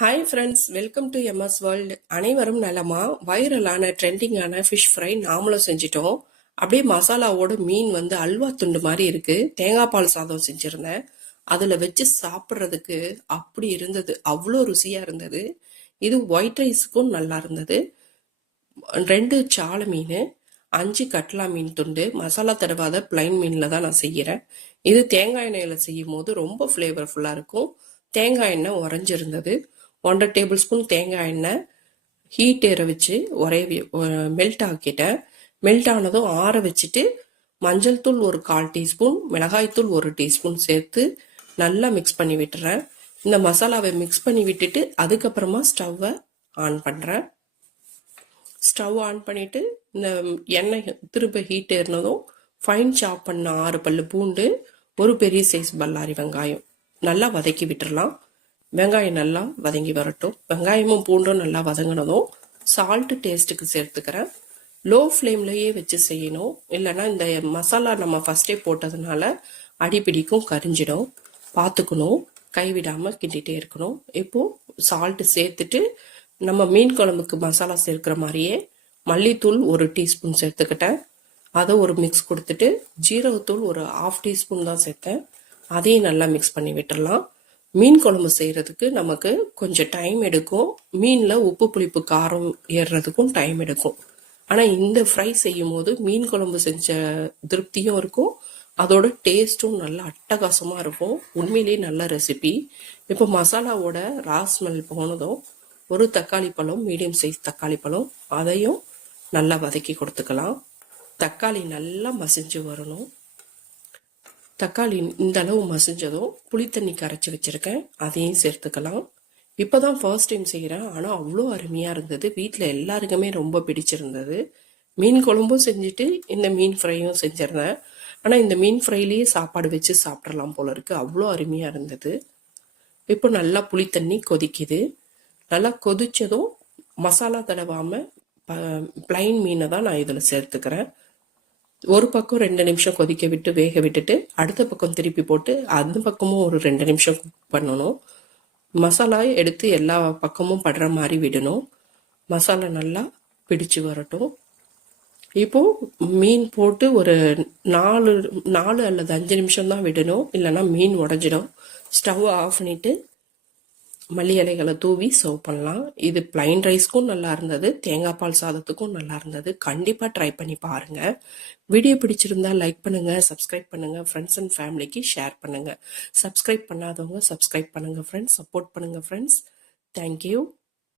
Hi friends, welcome to MS world. அனைவரும் நலமா? வைரலான ட்ரெண்டிங்கான ஃபிஷ் ஃப்ரை நாமளும் செஞ்சிட்டோம். அப்படியே மசாலாவோட மீன் வந்து அல்வா துண்டு மாதிரி இருக்கு. தேங்காய் பால் சாதம் செஞ்சிருந்தேன். அதில் வச்சு சாப்பிட்றதுக்கு அப்படி இருந்தது, அவ்வளோ ருசியாக இருந்தது. இது ஒயிட் ரைஸுக்கும் நல்லா இருந்தது. 2 சால மீன், 5 கட்லா மீன் துண்டு, மசாலா தடவாத பிளைன் மீனில் தான் நான் செய்கிறேன். இது தேங்காய் எண்ணெயில் செய்யும் போது ரொம்ப ஃப்ளேவர்ஃபுல்லாக இருக்கும். தேங்காய் எண்ணெய் உறைஞ்சிருந்தது. 1.5 டேபிள் ஸ்பூன் தேங்காய் எண்ணெய் ஹீட் ஏற வச்சு மெல்ட் ஆக்கிட்டேன். மெல்ட் ஆனதும் ஆற வச்சுட்டு மஞ்சள் தூள் ஒரு 1/4 டீஸ்பூன், மிளகாய் தூள் 1 டீஸ்பூன் சேர்த்து நல்லா மிக்ஸ் பண்ணி விட்டுறேன். இந்த மசாலாவை மிக்ஸ் பண்ணி விட்டுட்டு அதுக்கப்புறமா ஸ்டவ்வை ஆன் பண்ணுறேன். ஸ்டவ் ஆன் பண்ணிட்டு இந்த எண்ணெய் திரும்ப ஹீட் ஏறினதும் ஃபைன் சாப் பண்ண 6 பல்லு பூண்டு, ஒரு பெரிய சைஸ் பல்லாரி வெங்காயம் நல்லா வதக்கி விட்டுறலாம். வெங்காயம் நல்லா வதங்கி வரட்டும். வெங்காயமும் பூண்டும் நல்லா வதங்கினதும் சால்ட்டு டேஸ்ட்டுக்கு சேர்த்துக்கிறேன். லோ ஃப்ளேம்லேயே வச்சு செய்யணும், இல்லைன்னா இந்த மசாலா நம்ம ஃபஸ்ட்டே போட்டதுனால அடிப்பிடிக்கும், கரிஞ்சிடும். பார்த்துக்கணும், கைவிடாமல் கிண்டிகிட்டே இருக்கணும். இப்போது சால்ட்டு சேர்த்துட்டு நம்ம மீன் குழம்புக்கு மசாலா சேர்க்கிற மாதிரியே மல்லித்தூள் 1 டீஸ்பூன் சேர்த்துக்கிட்டேன். அதை ஒரு மிக்ஸ் கொடுத்துட்டு ஜீரகத்தூள் ஒரு 1/2 டீஸ்பூன் தான் சேர்த்தேன். அதையும் நல்லா மிக்ஸ் பண்ணி விட்டுடலாம். மீன் குழம்பு செய்கிறதுக்கு நமக்கு கொஞ்சம் டைம் எடுக்கும். மீனில் உப்பு புளிப்பு காரம் ஏறுறதுக்கும் டைம் எடுக்கும். ஆனால் இந்த ஃப்ரை செய்யும் போது மீன் குழம்பு செஞ்ச திருப்தியும் இருக்கும், அதோட டேஸ்ட்டும் நல்லா அட்டகாசமாக இருக்கும். உண்மையிலேயே நல்ல ரெசிபி. இப்போ மசாலாவோட ரா ஸ்மெல் போனதும் ஒரு தக்காளி பழம், மீடியம் சைஸ் தக்காளி பழம், அதையும் நல்லா வதக்கி கொடுத்துக்கலாம். தக்காளி நல்லா மசிஞ்சு வரணும். தக்காளி இந்த அளவு மசிஞ்சதும் புளித்தண்ணி கரைச்சி வச்சுருக்கேன், அதையும் சேர்த்துக்கலாம். இப்போ தான் ஃபர்ஸ்ட் டைம் செய்கிறேன், ஆனால் அவ்வளோ அருமையாக இருந்தது. வீட்டில் எல்லாருக்குமே ரொம்ப பிடிச்சிருந்தது. மீன் குழம்பும் செஞ்சுட்டு இந்த மீன் ஃப்ரையும் செஞ்சிருந்தேன். ஆனால் இந்த மீன் ஃப்ரைலேயே சாப்பாடு வச்சு சாப்பிட்றலாம் போல இருக்குது, அவ்வளோ அருமையாக இருந்தது. இப்போ நல்லா புளித்தண்ணி கொதிக்குது. நல்லா கொதித்ததும் மசாலா தடவாமல் பிளைன் மீனை தான் நான் இதில் சேர்த்துக்கிறேன். ஒரு பக்கம் 2 நிமிஷம் கொதிக்க விட்டு வேக விட்டுட்டு அடுத்த பக்கம் திருப்பி போட்டு அந்த பக்கமும் ஒரு 2 நிமிஷம் குக் பண்ணணும். மசாலா எடுத்து எல்லா பக்கமும் படுற மாதிரி விடணும். மசாலா நல்லா பிடிச்சு வரட்டும். இப்போது மீன் போட்டு ஒரு 4 அல்லது 5 நிமிஷம் தான் விடணும், இல்லைன்னா மீன் உடஞ்சிடும். ஸ்டவ் ஆஃப் பண்ணிவிட்டு மல்லி இலைகளை தூவி சர்வ் பண்ணலாம். இது பிளைன் ரைஸ்க்கும் நல்லா இருந்தது, தேங்காய் பால் சாதத்துக்கும் நல்லா இருந்தது. கண்டிப்பாக ட்ரை பண்ணி பாருங்கள். வீடியோ பிடிச்சிருந்தா லைக் பண்ணுங்கள், சப்ஸ்கிரைப் பண்ணுங்கள், ஃப்ரெண்ட்ஸ் அண்ட் ஃபேமிலிக்கு ஷேர் பண்ணுங்கள். சப்ஸ்கிரைப் பண்ணாதவங்க சப்ஸ்கிரைப் பண்ணுங்கள் ஃப்ரெண்ட்ஸ், சப்போர்ட் பண்ணுங்கள் ஃப்ரெண்ட்ஸ். தேங்க்யூ.